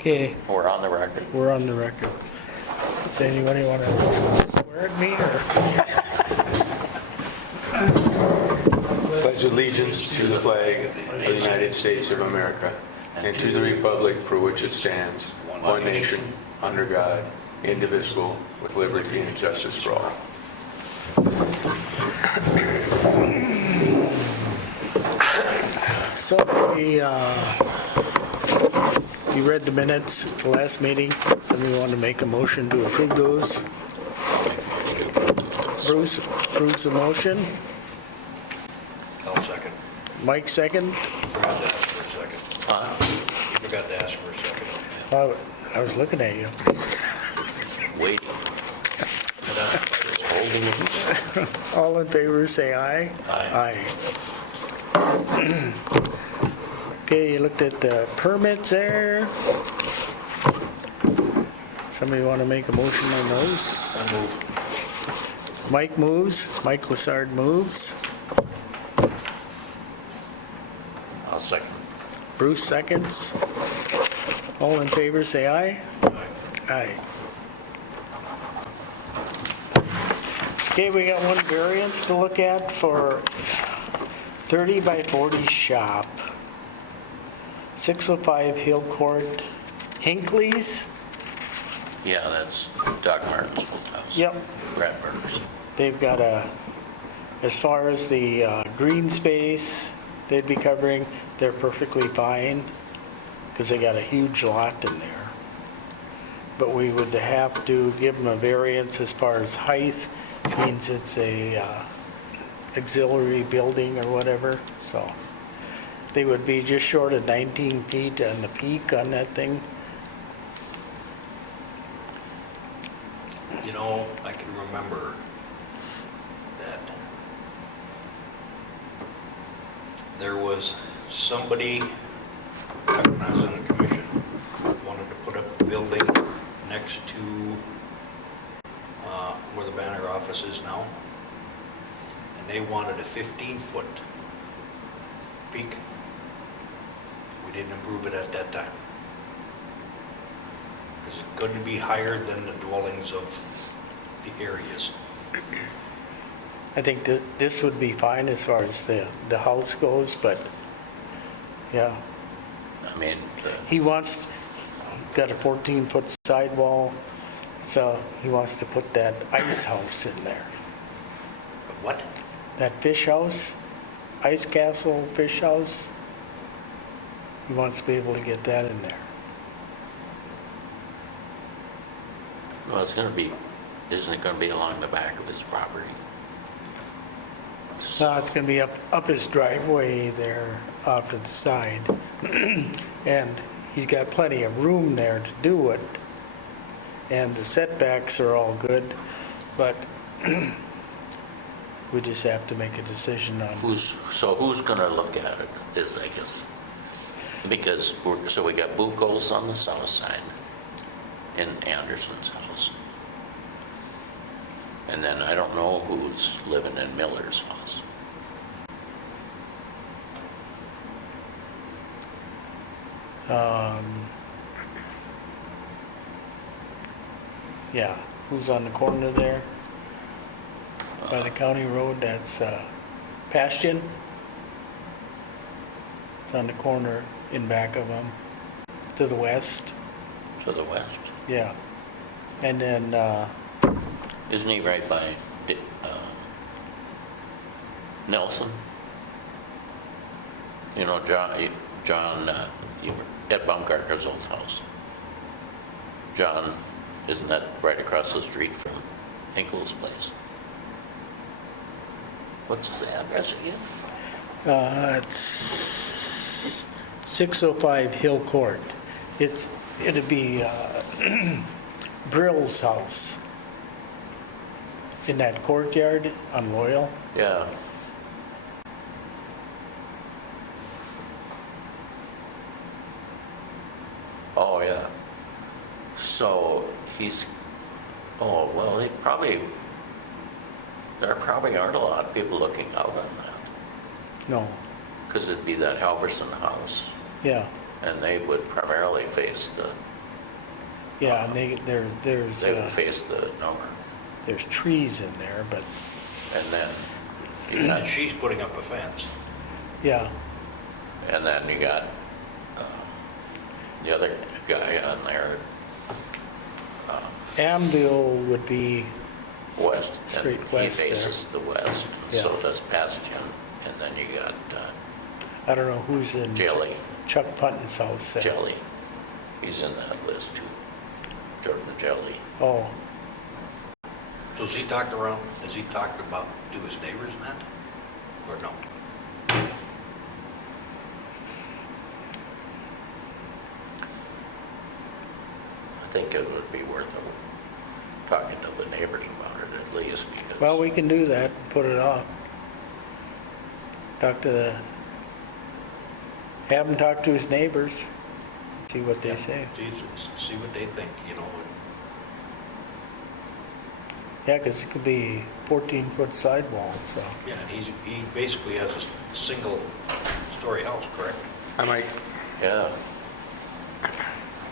Okay, We're on the record. we're on the record. Does anybody want to swear at me or? Pledge allegiance to the flag of the United States of America and to the republic for which it stands, one nation, under God, indivisible, with liberty and justice for all. So you read the minutes, the last meeting. Somebody want to make a motion to approve those? Bruce approves the motion. I'll second. Mike second. Forgot to ask for a second. You forgot to ask for a second. I was looking at you. Waiting. Just holding it. All in favor, say aye. Aye. Aye. Okay, you looked at the permits there. Somebody want to make a motion on those? I'll move. Mike moves. Mike Lassard moves. I'll second. Bruce seconds. All in favor, say aye. Aye. Okay, we got one variance to look at for 30 by 40 shop. 605 Hill Court, Hinckley's. Yeah, that's Doc Martin's old house. Yep. Brad Burgers. They've got as far as the green space they'd be covering, they're perfectly fine because they got a huge lot in there. But we would have to give them a variance as far as height, means it's a auxiliary building or whatever, so they would be just short of 19 feet on the peak on that thing. You know, I can remember that there was somebody, when I was in the commission, wanted to put up a building next to where the Banner office is now. And they wanted a 15-foot peak. We didn't approve it at that time. Because it couldn't be higher than the dwellings of the areas. I think that this would be fine as far as the house goes, but yeah. I mean, He got a 14-foot sidewall, so he wants to put that ice house in there. But what? That fish house, ice castle fish house, he wants to be able to get that in there. well, it's gonna be, isn't it gonna be along the back of his property? So it's gonna be up his driveway there off to the side. And he's got plenty of room there to do it. And the setbacks are all good, but we just have to make a decision on. Who's gonna look at it is, I guess, because we got Buchholz on the south side in Anderson's house. And then I don't know who's living in Miller's house. Yeah, who's on the corner there? By the county road, that's Bastion. It's on the corner in back of them, to the west, To the west. yeah. And then, Isn't he right by Nelson? You know, John, at Baumgartner's old house. John, isn't that right across the street from Hinkle's place? What's his address again? it's 605 Hill Court. It'd be Brill's house. In that courtyard on Royal. Yeah. Oh, yeah. So well, there probably aren't a lot of people looking out on that. No, Because it'd be that Halverson house. yeah. And they would primarily face the, Yeah, and there's they would face the north. there's trees in there, but And then you And got, she's putting up a fence. yeah, and then you got the other guy on there, Amville would be, west. Straight And west he there. faces the west, and so Yeah. does Bastion. And then you got I don't know who's in Jelly. Chuck Punton's house there. Jelly. He's in that list too. Jordan Jelly. Oh, So has he talked around, has he talked about to his neighbors and that? Or no? I think it would be worth talking to the neighbors about it at least because. well, we can do that, put it off. Talk to the, have him talk to his neighbors, see what they say. See what they think, you know. Yeah, because it could be 14-foot sidewall, so. Yeah, and he basically has a single-story house, correct? I might, Yeah,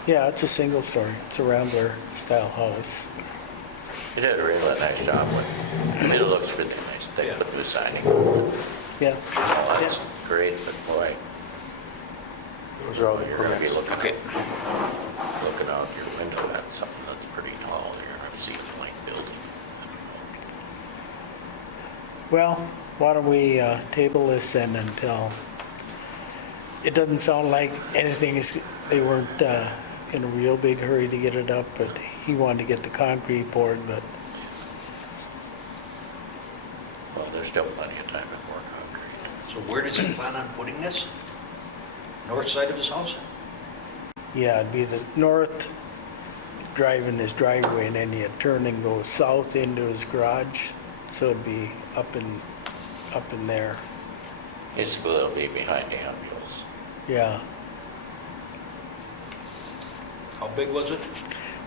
Yeah, it's a single story. It's a Rambler-style house. it did a really nice job with, it looks really nice. They Yeah. put new siding. Yeah, Oh, that's great, but boy, those are all the you're gonna be permits. looking out your window at something that's pretty tall. You're gonna see a blank building. well, why don't we table this then until, it doesn't sound like anything is, they weren't in a real big hurry to get it up, but he wanted to get the concrete poured, but Well, there's still plenty of time to work concrete. So where does he plan on putting this? North side of his house? yeah, it'd be the north driving his driveway, and then you turn and go south into his garage, so it'd be up in there, His will be behind the ambulance. yeah. How big was it?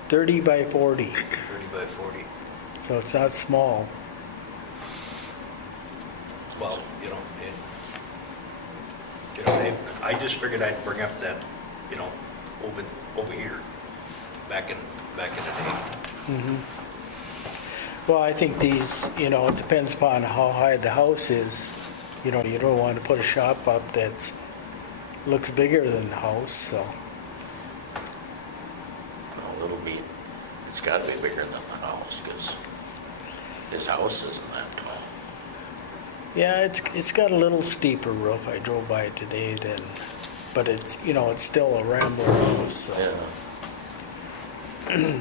30 by 40, 30 by 40. so it's not small. Well, you know, I just figured I'd bring up that, you know, over here, back in the day. Well, I think these, it depends upon how high the house is. You don't want to put a shop up that's, looks bigger than the house, so. A little bit, it's gotta be bigger than the house, because his house isn't that tall. Yeah, it's got a little steeper roof. I drove by it today but it's, it's still a Rambler house, so. Yeah.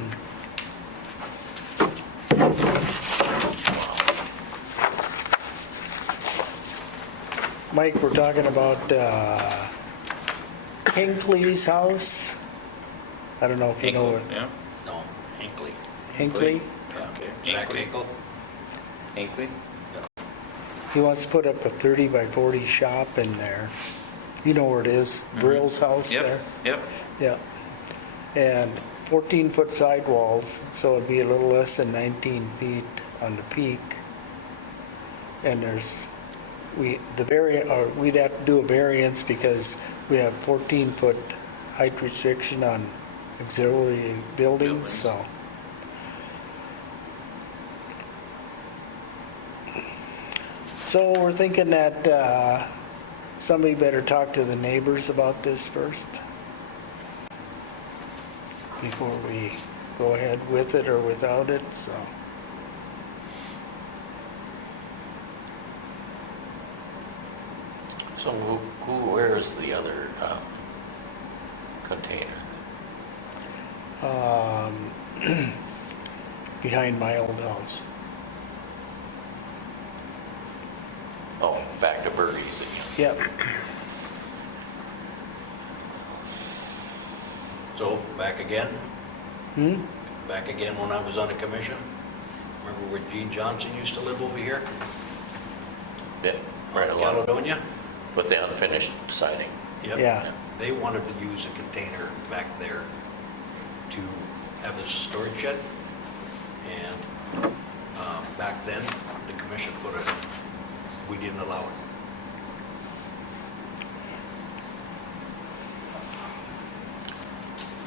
Mike, we're talking about Hinckley's house. I don't know if you know it. Yeah, No, Hinckley. Hinckley? Yeah, Okay. Zach Hinckley. Hinkle. Hinkley? He wants to put up a 30 by 40 shop in there. You know where it is, Brill's house Yep, there? yep. Yeah. And 14-foot sidewalls, so it'd be a little less than 19 feet on the peak. And we'd have to do a variance because we have 14-foot height restriction on auxiliary buildings, so. So we're thinking that somebody better talk to the neighbors about this first before we go ahead with it or without it, so. So where is the other container? Behind my old house. Oh, back to Birdie's again. Yep. So, back again, Hmm? back again when I was on the commission. Remember where Gene Johnson used to live over here? Yeah, right along Caledonia? with the unfinished siding. Yep. Yeah. They wanted to use a container back there to have as a storage shed. And back then, the commission we didn't allow it.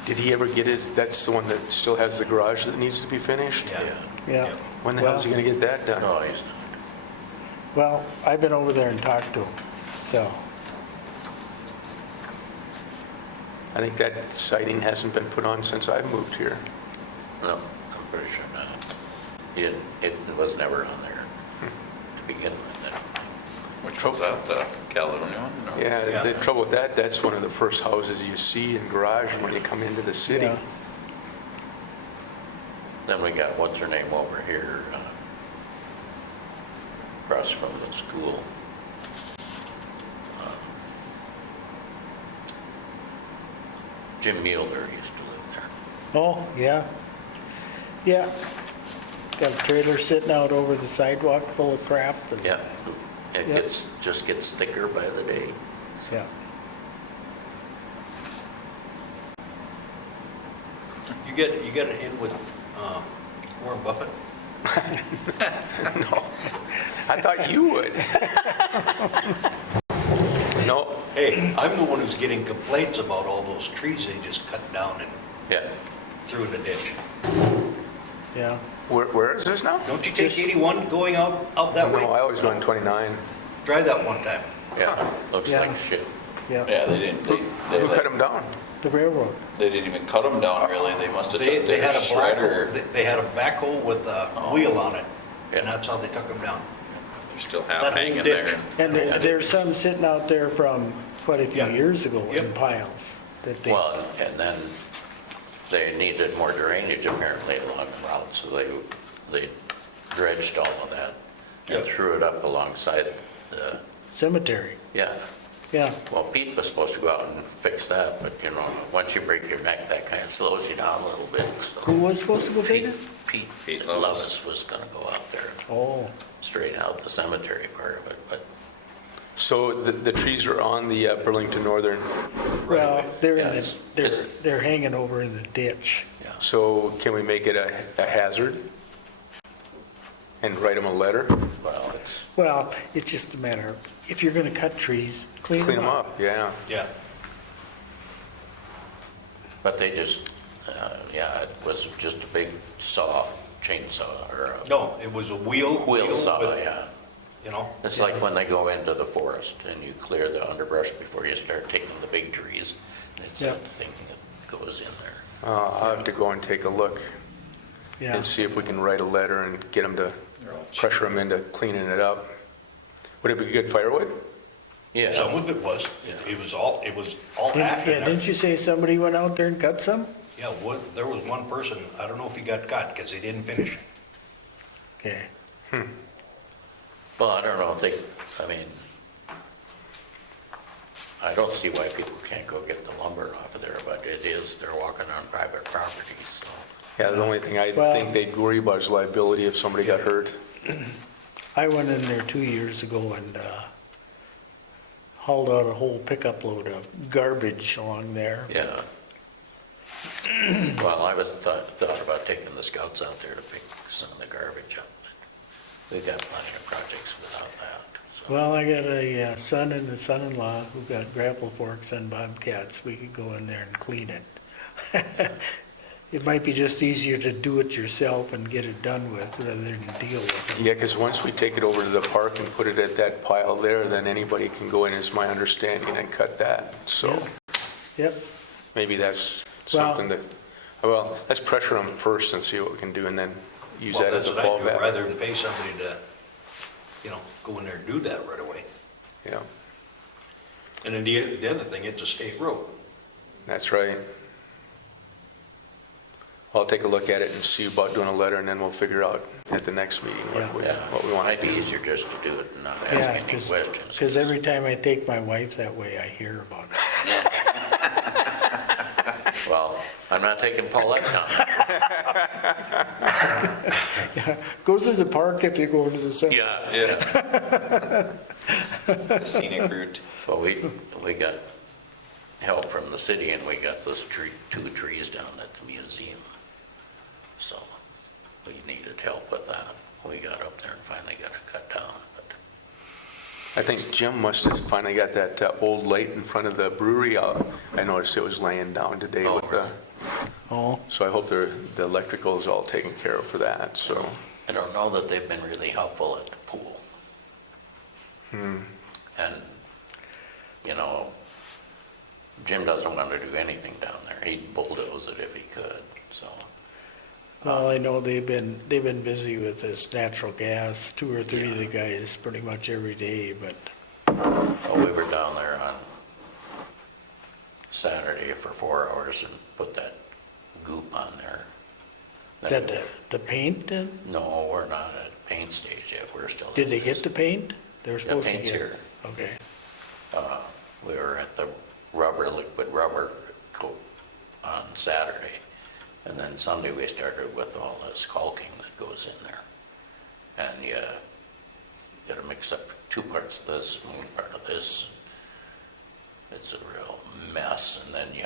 Did he ever get his, that's the one that still has the garage that needs to be finished? Yeah. Yeah. When the hell is he gonna get that done? No, he's Well, I've been over there and talked to him, so, I think that siding hasn't been put on since I moved here. no, I'm pretty sure not. It was never on there to begin with. Which one's that, the Caledonia one? or- Yeah, the Yeah. trouble with that, that's one of the first houses you see in garage when you come into the city. yeah. Then we got, what's her name over here, across from the school. Jim Mueller used to live there. Oh, yeah. Yeah. Got a trailer sitting out over the sidewalk full of crap. and- Yeah, it Yep. just gets thicker by the day. Yeah. You get it in with Warren Buffett? No, I thought you would. No, Hey, I'm the one who's getting complaints about all those trees they just cut down and Yeah, threw in the ditch. Yeah. where is this now? Don't you take Just- 81 going out that No, way? I always go on 29. Try that one time. yeah, looks Yeah. like shit. Yeah. Yeah, they didn't, Who cut them down? The railroad. they didn't even cut them down really, they must have They took they their had a shredder. backhoe, they had a backhoe with a wheel on it, and Yeah. that's how they took them down. They're still That half whole hanging ditch. there. And there's some sitting out there from quite a few Yeah. years ago in Yep. piles that they, Well, and then they needed more drainage apparently along the route, so they dredged all of that and Yeah. threw it up alongside the, cemetery. yeah. Yeah. Well, Pete was supposed to go out and fix that, but you know, once you break your neck, that kind of slows you down a little bit, so. Who was supposed to go take it? Pete Lovis was gonna go out there and Oh, straighten out the cemetery part of it, but So the trees are on the Burlington Northern, well, they're Yeah, in the, it's- they're hanging over in the ditch. yeah. so can we make it a hazard? And write them a letter? Well, it's, Well, it's just a matter of, if you're gonna cut trees, clean Clean them them up. up, yeah. Yeah. but they just, yeah, it was just a big chainsaw, or a No, it was a wheel saw, with, yeah. you know? It's like when they go into the forest and you clear the underbrush before you start taking the big trees. It's Yeah. that thing that goes in there. I'll have to go and take a look Yeah. and see if we can write a letter and get them to pressure them into cleaning it up. Would it be good firewood? Yeah, Some of it was, it was all Didn't- ash. Yeah, didn't you say somebody went out there and cut some? Yeah, there was one person, I don't know if he got caught because he didn't finish. Okay. well, I don't know if they, I mean, I don't see why people can't go get the lumber off of there, but it is, they're walking on private property, so. Yeah, the only thing I Well- think they'd worry about is liability if somebody got hurt. I went in there 2 years ago and hauled out a whole pickup load of garbage along there. Yeah. Well, I was thought about taking the scouts out there to pick some of the garbage up. But we've got plenty of projects without that. So. Well, I got a son and a son-in-law who got grapple forks and bobcats. We could go in there and clean it. It might be just easier to do it yourself and get it done with rather than deal with it. Yeah, because once we take it over to the park and put it at that pile there, then anybody can go in, is my understanding, and cut that. So Yep. maybe that's Well- something that, well, let's pressure them first and see what we can do, and then use Well, that that's as a what I do, fallback. rather than pay somebody to, go in there and do that right away. Yeah, And then the other thing, it's a state road. that's right. I'll take a look at it and see about doing a letter, and then we'll figure out at the next meeting Yeah. what we want Might to be do. easier just to do it and not ask Yeah, any questions. because every time I take my wife that way, I hear about it. Well, I'm not taking Paulette down. Go to the park if you go to the cemetery. Yeah. The scenic route. Well, we got help from the city and we got those two trees down at the museum. So we needed help with that. We got up there and finally got it cut down. But I think Jim must have finally got that old light in front of the brewery out. I noticed it was laying down today Oh, with the, really? Oh, so I hope the electrical is all taken care of for that, so. I don't know that they've been really helpful at the pool. And, you know, Jim doesn't want to do anything down there. He'd bulldoze it if he could, so. well, I know they've been busy with this natural gas, 2 or 3 of the guys pretty much every day, but Well, we were down there on Saturday for 4 hours and put that goop on there. is that the paint then? No, we're not at paint stage yet. We're still. Did they get the paint? They were Yeah, supposed to paint's get. here. Okay. We were at the liquid rubber coat on Saturday. And then Sunday we started with all this caulking that goes in there. And you gotta mix up 2 parts of this and 1 part of this. It's a real mess. And then you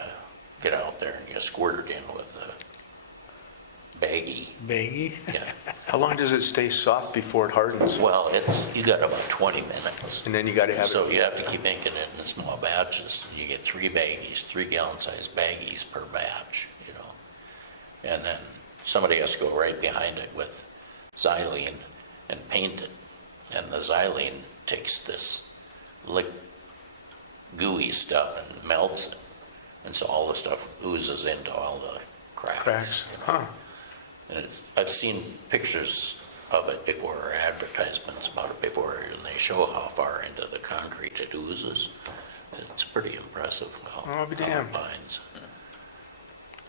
get out there and you squirt it in with a baggie. Baggy? Yeah. How long does it stay soft before it hardens? Well, you got about 20 minutes. And then you gotta have So it, you have to keep making it in small batches. You get 3 baggies, 3-gallon-sized baggies per batch, you know. And then somebody has to go right behind it with xylene and paint it. And the xylene takes this gooey stuff and melts it. And so all the stuff oozes into all the cracks, huh? And I've seen pictures of it before, or advertisements about it before, and they show how far into the concrete it oozes. It's pretty impressive how Oh, I'll be how it damned. binds.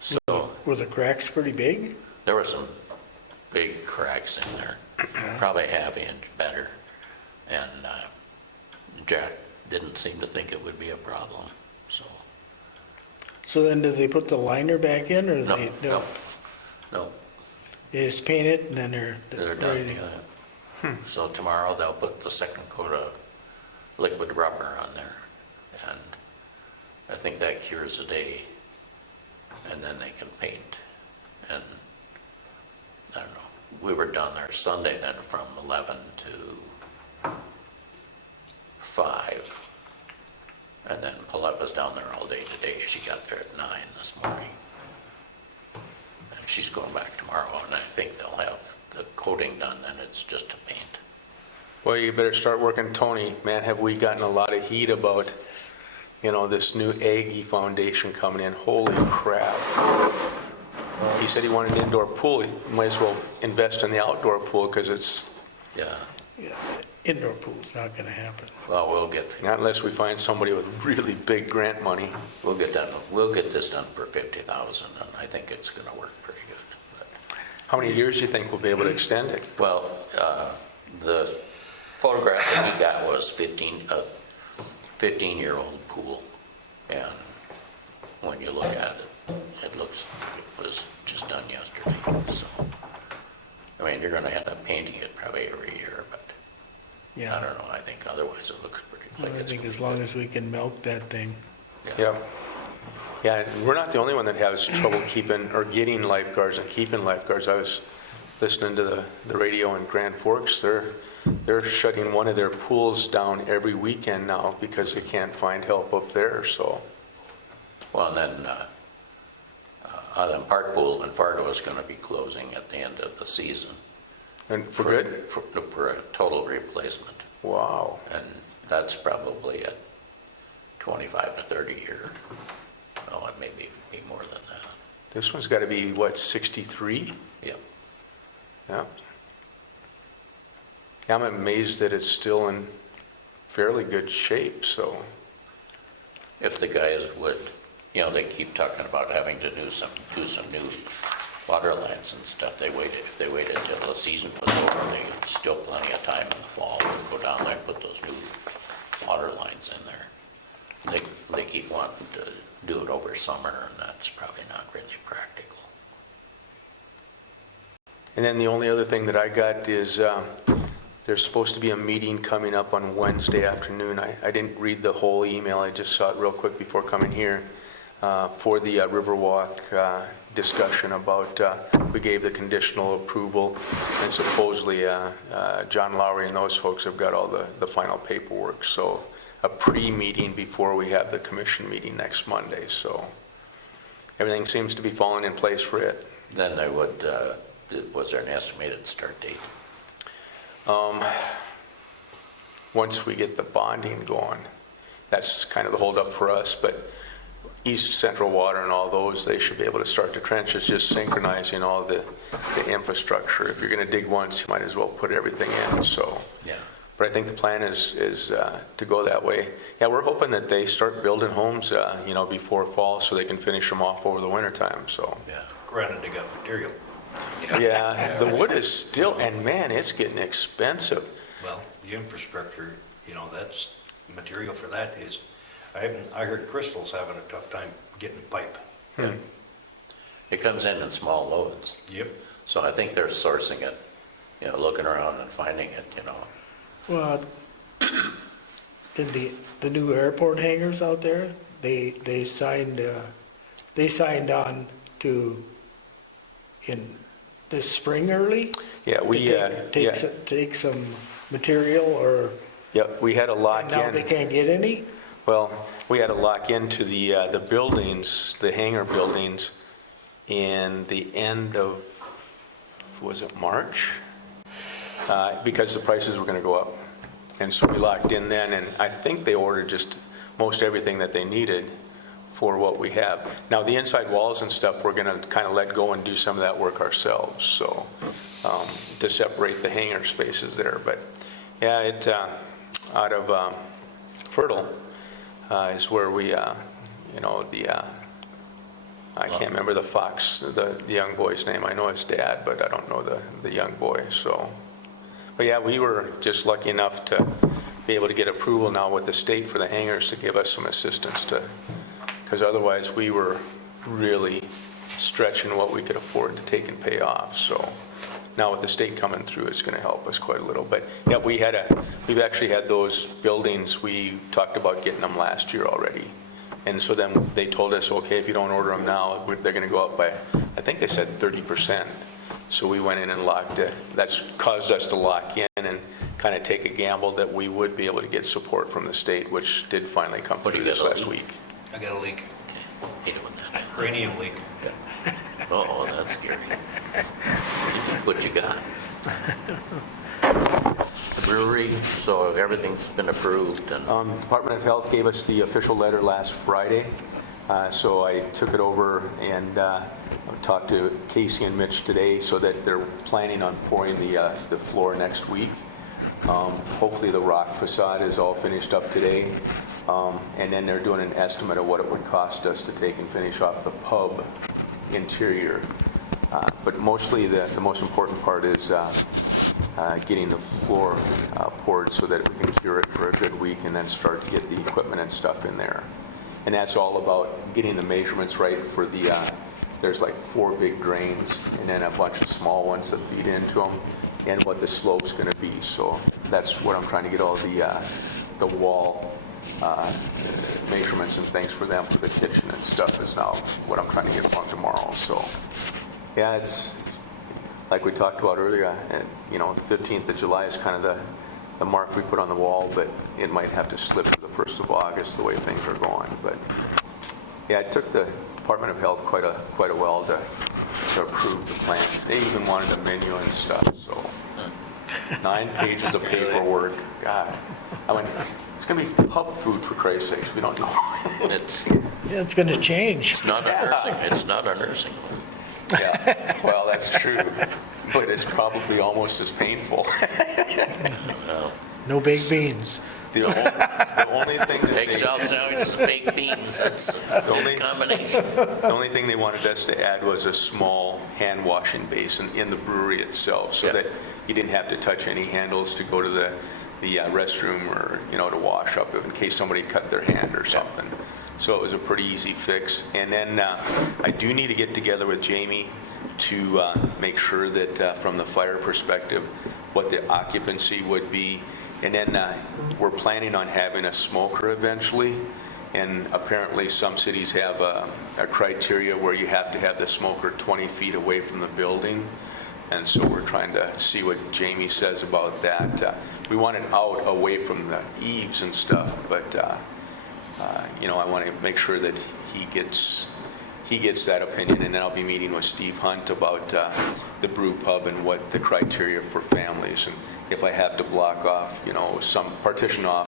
So Were the cracks pretty big? there were some big cracks in there, probably ½ inch better. And Jack didn't seem to think it would be a problem, so. So then did they put the liner back in or No, they? no, They just paint it and then they're they're done. ready to- Yeah. So tomorrow they'll put the second coat of liquid rubber on there. And I think that cures a day. And then they can paint. And I don't know. We were down there Sunday then from 11 to 5. And then Paulette was down there all day today. She got there at 9 this morning. And she's going back tomorrow, and I think they'll have the coating done, then it's just to paint. Well, you better start working, Tony. Man, have we gotten a lot of heat about, you know, this new Aggie Foundation coming in. Holy crap. He said he wanted an indoor pool. He might as well invest in the outdoor pool because it's, Yeah, Yeah, indoor pool's not gonna happen. well, not unless we find somebody with really big grant money. we'll get this done for $50,000, and I think it's gonna work pretty good. But, How many years do you think we'll be able to extend it? well, the photograph that we got was 15-year-old pool, and when you look at it, it looks like it was just done yesterday, so. I mean, you're gonna end up painting it probably every year, but I Yeah, don't know, I think otherwise it looks pretty, like I it's think gonna as be long good. as we can milk that thing. Yeah. Yeah, and we're not the only one that has trouble keeping, or getting lifeguards and keeping lifeguards. I was listening to the radio in Grand Forks. They're shutting one of their pools down every weekend now because they can't find help up there, so. Well, and then, the Park Pool in Fargo is gonna be closing at the end of the season. And for good? For a total replacement, Wow. and that's probably a 25 to 30 year. Oh, it may be more than that. This one's got to be, what, 63? Yep. Yeah. Yeah, I'm amazed that it's still in fairly good shape, so. If the guys would, you know, they keep talking about having to do some new water lines and stuff. If they waited till the season was over, they could still plenty of time in the fall to go down there and put those new water lines in there. They keep wanting to do it over summer, and that's probably not really practical. And then the only other thing that I got is there's supposed to be a meeting coming up on Wednesday afternoon. I didn't read the whole email. I just saw it real quick before coming here. for the Riverwalk discussion about, we gave the conditional approval, and supposedly John Lowry and those folks have got all the final paperwork. So a pre-meeting before we have the commission meeting next Monday. So everything seems to be falling in place for it. Then they would, was there an estimated start date? Once we get the bonding going, that's kind of the holdup for us. But East Central Water and all those, they should be able to start the trenches, just synchronizing all the infrastructure. If you're going to dig once, you might as well put everything in. So, Yeah. but I think the plan is to go that way. Yeah, we're hoping that they start building homes, before fall, so they can finish them off over the winter time. So, Yeah. Granted, they got material. yeah, the wood is still, and man, it's getting expensive. Well, the infrastructure, that's, material for that is, I heard Crystal's having a tough time getting pipe. It comes in small loads. Yep. So I think they're sourcing it, looking around and finding it, Well, the new airport hangars out there, they signed on to, in this spring early? Yeah, To take some material, or, we had to lock and now they in. can't get any? Well, we had to lock into the buildings, the hangar buildings, in the end of, was it March? Because the prices were going to go up. And so we locked in then, and I think they ordered just most everything that they needed for what we have. Now, the inside walls and stuff, we're going to kind of let go and do some of that work ourselves, so, to separate the hangar spaces there. But, yeah, out of Fertile is where we, I can't remember the Fox, the young boy's name. I know his dad, but I don't know the young boy, so. But yeah, we were just lucky enough to be able to get approval now with the state for the hangars to give us some assistance because otherwise we were really stretching what we could afford to take and pay off. So now with the state coming through, it's going to help us quite a little. But yeah, we've actually had those buildings, we talked about getting them last year already. And so then they told us, okay, if you don't order them now, they're going to go up by, I think they said 30%. So we went in and locked it. That's caused us to lock in and kind of take a gamble that we would be able to get support from the state, which did finally come What do through you this got, a last leak? week. I got a leak, Hate it when that happens. cranium leak. Yeah. Oh, that's scary. What you got? The brewery, so everything's been approved and, Department of Health gave us the official letter last Friday, so I took it over and talked to Casey and Mitch today, so that they're planning on pouring the floor next week. Hopefully the rock facade is all finished up today, and then they're doing an estimate of what it would cost us to take and finish off the pub interior. But mostly the most important part is getting the floor poured so that we can cure it for a good week and then start to get the equipment and stuff in there. And that's all about getting the measurements right for there's like 4 big drains and then a bunch of small ones that feed into them, and what the slope's going to be. So that's what I'm trying to get all the wall measurements and things for them for the kitchen and stuff is now what I'm trying to get on tomorrow. So yeah, it's like we talked about earlier, the 15th of July is kind of the mark we put on the wall, but it might have to slip to the 1st of August the way things are going. But yeah, it took the Department of Health quite a while to approve the plan. They even wanted a menu and stuff, so 9 pages of paperwork. God, I went, it's going to be pub food for Christ's sakes. We don't know. it's Yeah, it's gonna change. it's not a nursing, it's not a nursing home. Yeah, well, that's true, but it's probably almost as painful. No baked beans. The only thing that Egg salad sandwiches and baked beans, that's a only- good combination. the only thing they wanted us to add was a small hand washing basin in the brewery itself, so Yeah. that you didn't have to touch any handles to go to the restroom or to wash up in case somebody cut their hand or something. So it was a pretty easy fix. And then I do need to get together with Jamie to make sure that from the fire perspective, what the occupancy would be. And then we're planning on having a smoker eventually. And apparently some cities have a criteria where you have to have the smoker 20 feet away from the building. And so we're trying to see what Jamie says about that. We want it out away from the eaves and stuff, but I want to make sure that he gets that opinion, and then I'll be meeting with Steve Hunt about the brew pub and what the criteria for families, and if I have to block off, some partition off,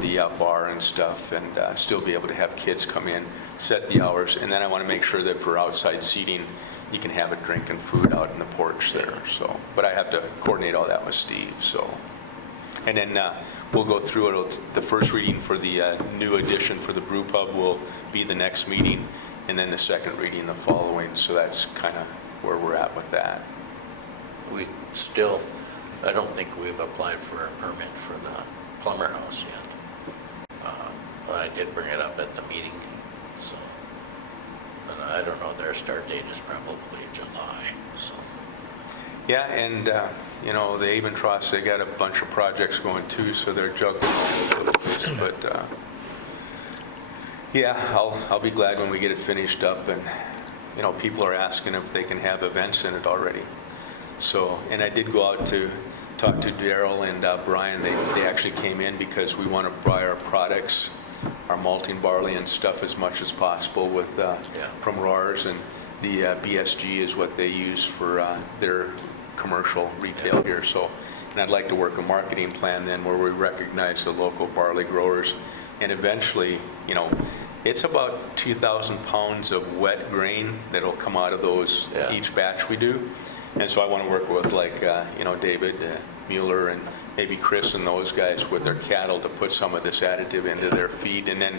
the bar and stuff, and still be able to have kids come in, set the hours, and then I want to make sure that for outside seating, you can have a drink and food out in the porch there. So, but I have to coordinate all that with Steve. So, and then we'll go through it. The first reading for the new edition for the brew pub will be the next meeting, and then the second reading the following. So that's kind of where we're at with that. I don't think we've applied for a permit for the Plummer House yet. I did bring it up at the meeting, so. And I don't know, their start date is probably July, so. Yeah, and the Abentross, they got a bunch of projects going too, so they're juggling all over the place. But yeah, I'll be glad when we get it finished up, and people are asking if they can have events in it already. So, and I did go out to talk to Daryl and Brian. They actually came in because we want to buy our products, our malting barley and stuff as much as possible with from Roars, and the BSG is what they use for their commercial retail here. So, and I'd like to work a marketing plan then where we recognize the local barley growers, and eventually, it's about 2,000 pounds of wet grain that'll come out of those each batch we do. And so I want to work with David Mueller and maybe Chris and those guys with their cattle to put some of this additive into their feed, and then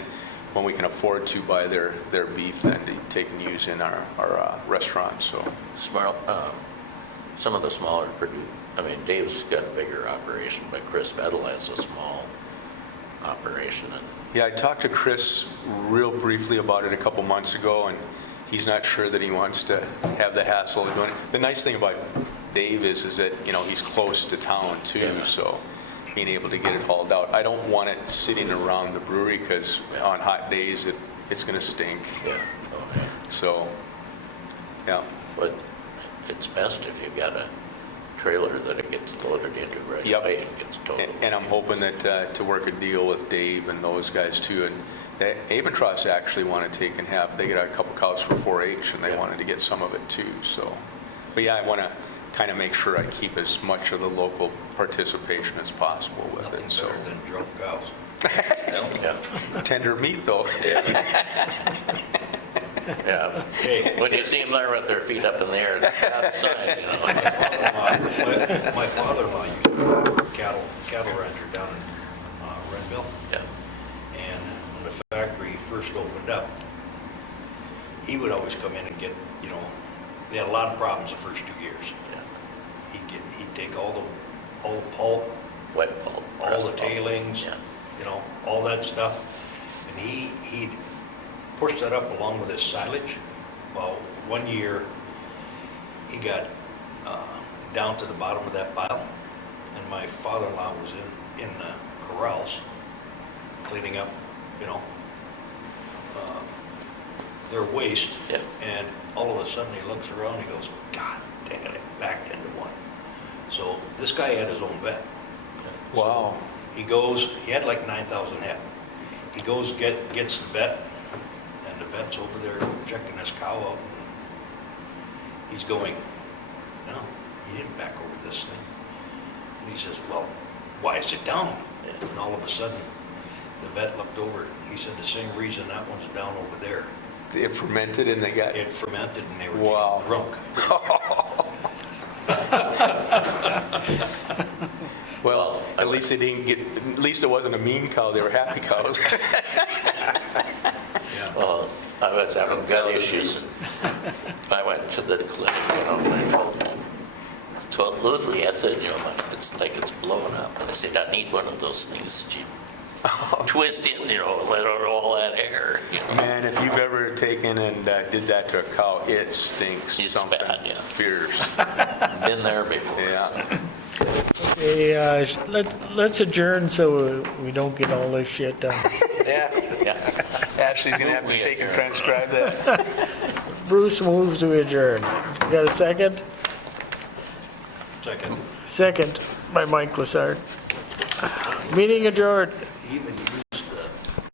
when we can afford to buy their beef, then to take and use in our restaurants. So Some of the smaller Dave's got a bigger operation, but Chris Vettel has a small operation. And yeah, I talked to Chris real briefly about it a couple months ago, and he's not sure that he wants to have the hassle of doing it. The nice thing about Dave is that, he's close to town too, so being able to get it hauled out. I don't want it sitting around the brewery because on hot days it's going to stink. Yeah. Oh, yeah. So, yeah. But it's best if you've got a trailer that it gets loaded into right away and gets towed. And I'm hoping that to work a deal with Dave and those guys too. And the Abentross actually want to take and they get a couple cows for 4-H, and they wanted to get some of it too. So, but yeah, I want to kind of make sure I keep as much of the local participation as possible with Nothing it. So better than drunk cows. Yeah. tender meat though. Yeah. Hey. When you see them there with their feet up in the air outside, My father-in-law used to be a cattle rancher down in Renville. Yeah. And when the factory first opened up, he would always come in and get, they had a lot of problems the first 2 years. Yeah. He'd take all the pulp, Wet pulp. all pressed the pulp. tailings, Yeah. all that stuff. And he'd push that up along with his silage. Well, one year he got down to the bottom of that pile, and my father-in-law was in the corrals cleaning up, their waste. Yeah. And all of a sudden he looks around and he goes, God damn it, backed into one. So this guy had his own vet. Wow. He had like 9,000 head. He goes, gets the vet, and the vet's over there checking this cow out, and he's going, no, he didn't back over this thing. And he says, well, why is it down? And all of a sudden, the vet looked over, he said, the same reason that one's down over there. It fermented and they got... It fermented and they were Wow. getting drunk. Well, at least it wasn't a mean cow, they were happy cows. Well, I was having gut issues. I went to the clinic, and I told Leslie, I said, it's like it's blowing up. And I said, I need one of those things that you twist in, let out all that air. Man, if you've ever taken and did that to a cow, it stinks. It's something bad, yeah. fierce. Been there before. Yeah. Okay, let's adjourn so we don't get all this shit done. Yeah. Ashley's gonna have to take and transcribe that. Bruce moves to adjourn. You got a second? Second. Second by Mike Lassard. Meeting adjourned. Even